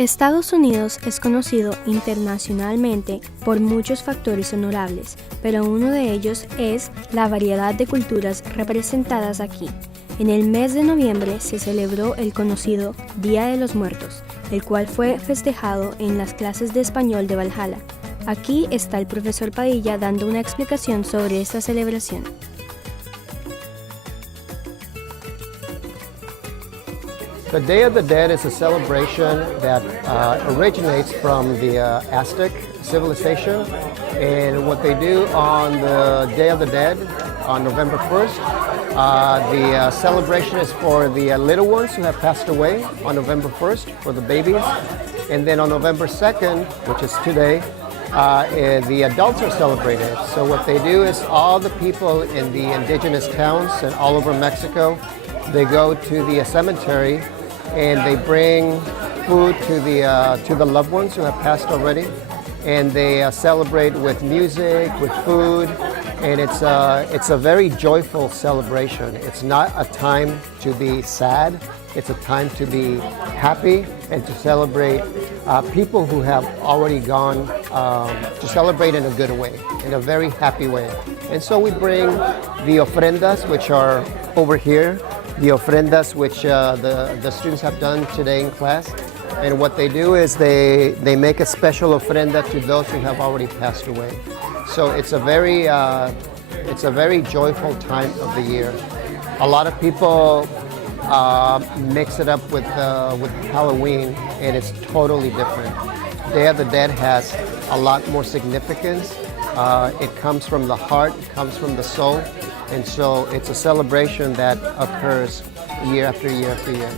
Estados Unidos es conocido internacionalmente por muchos factores honorables, pero uno de ellos es la variedad de culturas representadas aquí. En el mes de noviembre se celebró el conocido Día de los Muertos, el cual fue festejado en las clases de español de Valhalla. Aquí está el profesor Padilla dando una explicación sobre esta celebración. The Day of the Dead is a celebration that originates from the Aztec civilization, and what they do on the Day of the Dead, on November 1st, the celebration is for the little ones who have passed away on November 1st, for the babies, and then on November 2nd, which is today, the adults are celebrated. So what they do is all the people in the indigenous towns and all over Mexico, they go to the cemetery and they bring food to the loved ones who have passed already, and they celebrate with music, with food, and it's a very joyful celebration. It's not a time to be sad. It's a time to be happy and to celebrate people who have already gone, to celebrate in a good way, in a very happy way. And so we bring the ofrendas, which are over here, the ofrendas which the students have done today in class. And what they do is they make a special ofrenda to those who have already passed away. So it's a very joyful time of the year. A lot of people mix it up with Halloween, and it's totally different. Day of the Dead has a lot more significance. It comes from the heart, it comes from the soul, and so it's a celebration that occurs year after year after year.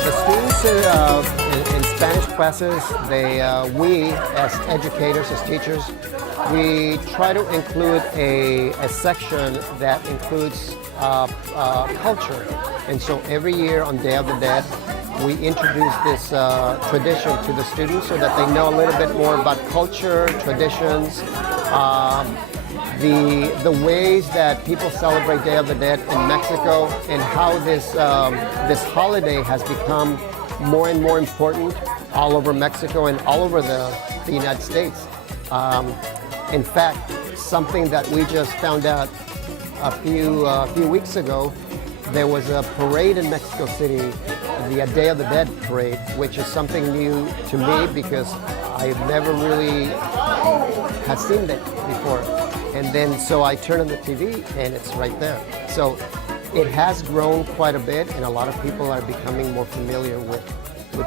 The students in Spanish classes, we as educators, as teachers, we try to include a section that includes culture. And so every year on Day of the Dead, we introduce this tradition to the students so that they know a little bit more about culture, traditions, the ways that people celebrate Day of the Dead in Mexico, and how this holiday has become more and more important all over Mexico and all over the United States. In fact, something that we just found out a few weeks ago, there was a parade in Mexico City, the Day of the Dead parade, which is something new to me because I've never really had seen that before. And then so I turn on the TV and it's right there. So it has grown quite a bit, and a lot of people are becoming more familiar with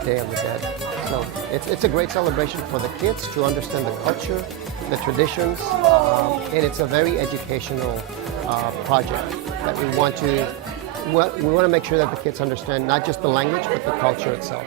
Day of the Dead. So it's a great celebration for the kids to understand the culture, the traditions, and it's a very educational project that we want to make sure that the kids understand not just the language, but the culture itself.